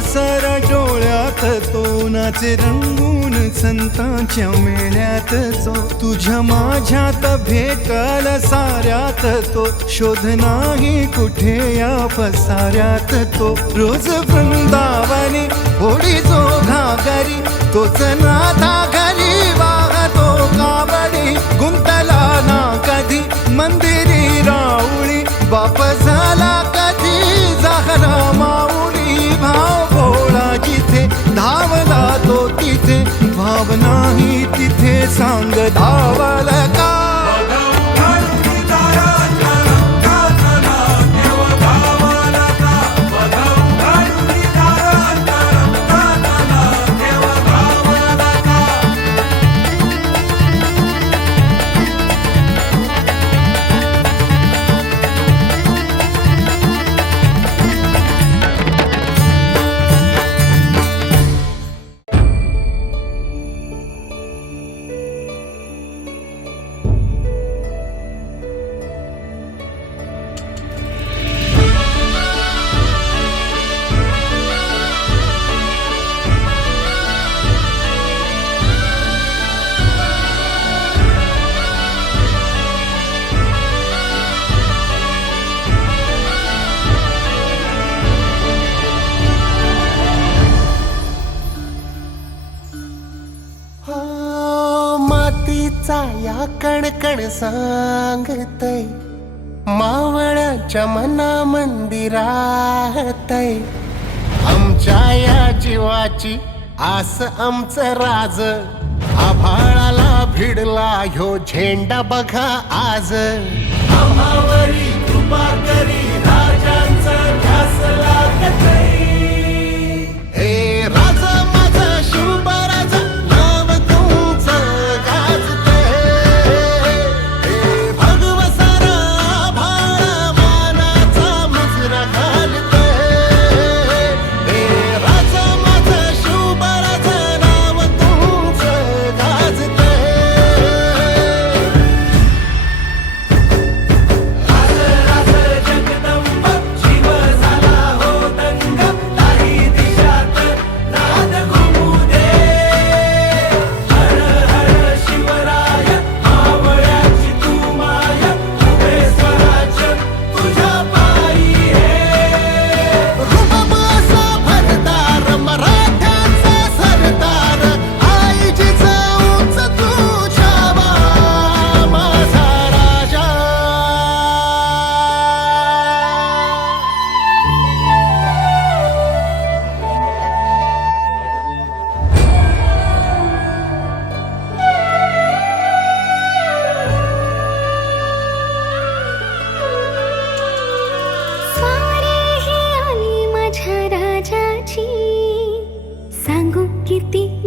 सारा डोळ्यात तो नाचे रंगून संतांच्या मेळ्यात जो तुझ्या माझ्यात भेटल साऱ्यात तो. शोध नाही कुठे या पसाऱ्यात तो. रोज वृंदावने होडी जो घागरी तोच नाथा घरी वाहतो कावडी गुंतला ना कधी मंदिरी राऊळी. बाप झाला कधी झाला माऊली. सांग धावल या कणकण सांगतय मावळ्याच्या मना मंदिरातय आमच्या या जीवाची आस आमचं राज आभाळाला भिडला ह्यो झेंडा बघा आज. आम्हावरी कृपा करी.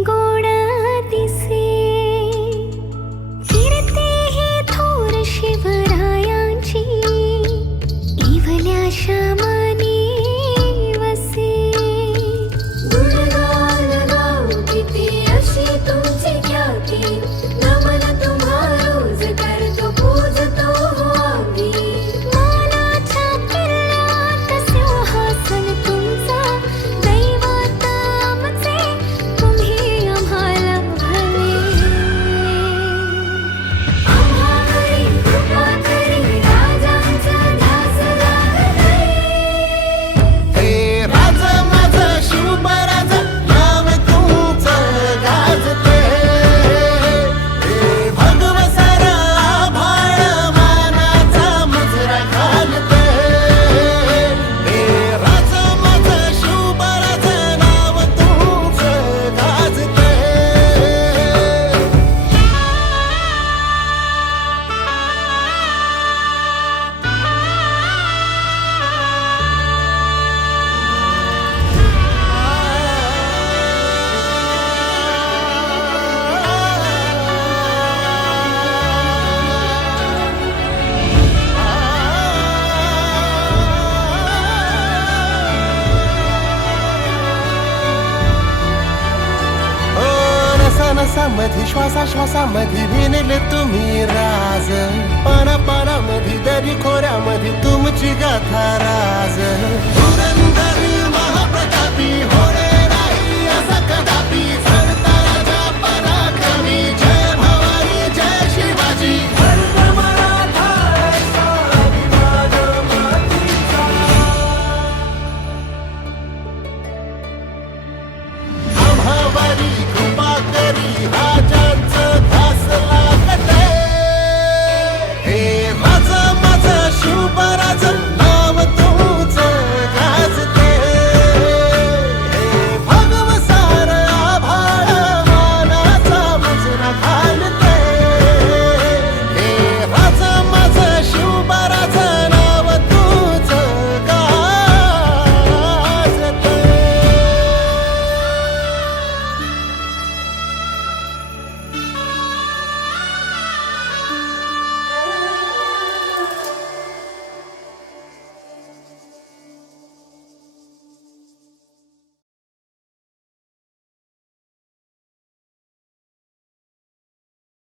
গো श्वासामध्ये श्वासा श्वासामध्ये विणले तुम्ही राज.